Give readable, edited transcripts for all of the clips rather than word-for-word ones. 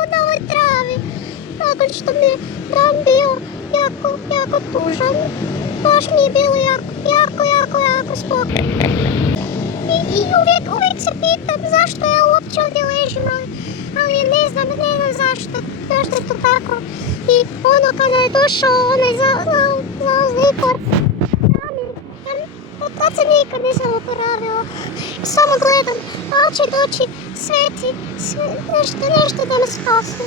lijepo na ovoj travi. Nakon što mi je dan bio jako tužan. Baš mi je bilo jako spokojno. I uvijek se pitam zašto ja uopće ovdje ležim, ali ne znam zašto je to tako. I ono kada je došao onaj zlikor, od tad se nikad nisam oporavila. Samo gledam, ali će doći sveti, nešto da me spasi.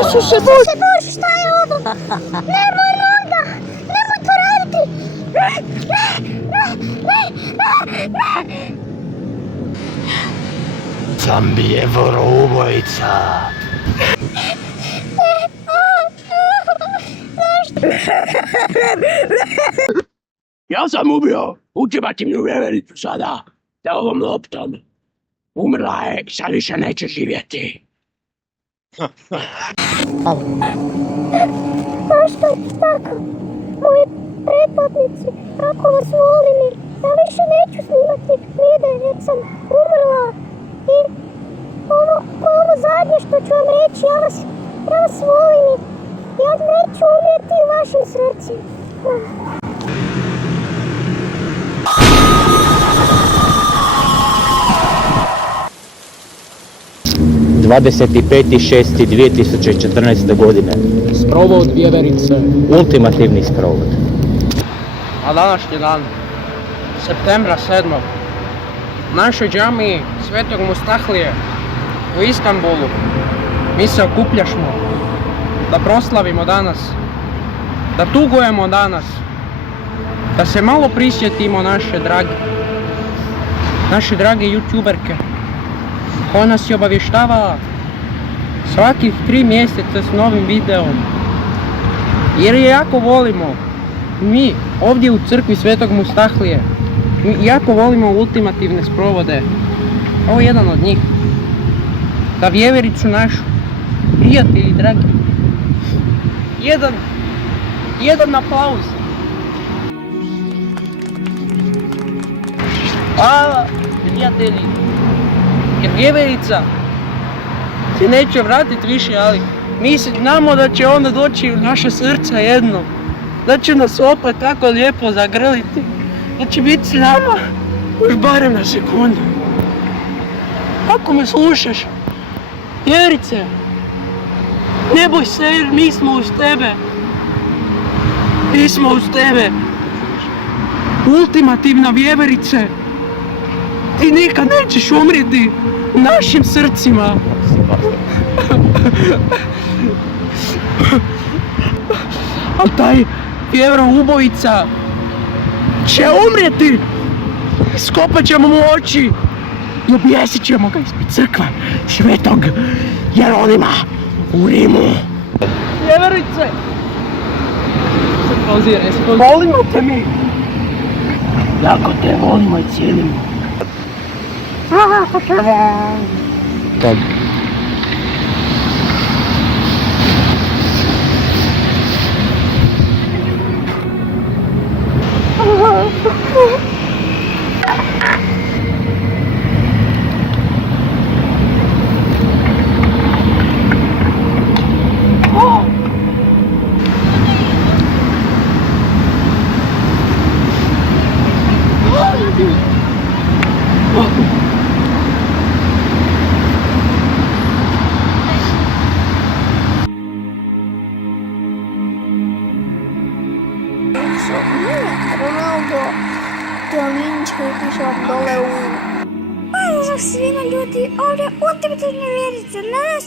Isuse Bože, šta je ovo? Nemoj Ronda, nemoj to raditi! Zambijevo ubojica. Ja sam ubio ultimativnu vjevericu sada, da ovom loptom. Umrla je i sad više neće živjeti. Zašto je tako? Moji pretplatnici, ako vas volim, ja više neću snimati videe jer sam umrla. I ovo zadnje što ću vam reći, ja vas volim. Ja neću umjeti u vašim srcima. 25.6.2014. godine. Sprovod vjeverice. Ultimativni sprovod. A današnji dan, septembra 7. U našoj džamiji Svetog Mustahlije u Istanbulu mi se okupljašmo da proslavimo danas, da tugujemo danas, da se malo prisjetimo naše drage youtuberke koja nas je obavještava svakih 3 mjeseca s novim videom, jer je jako volimo. Mi ovdje u crkvi Svetog Mustahlije, mi jako volimo ultimativne sprovode. Ovo je jedan od njih. Da vjevericu našu, prijatelji dragi, jedan aplauz. Hvala, prijatelji, jer vjeverica se neće vratiti više, ali mi se znamo da će onda doći u naše srca jednom. Da će nas opet tako lijepo zagrliti, da će biti s nama još barem na sekundu. Ako me slušaš, vjerice, ne boj se jer mi smo uz tebe. Mi smo uz tebe. Ultimativna vjeverice, ti nikad nećeš umrijeti u našim srcima. Ali taj vjeroubojica će umrijeti. Iskopat ćemo mu oči i objesit ćemo ga ispred crkve Svetog Jeronima u Rimu. Vjeverice, volimo te mi. Jako te volimo i cijelimo. Ronaldo da Vinci otišao dole u... Pozdrav svima ljudi, ovdje ultimativne vjerice, nas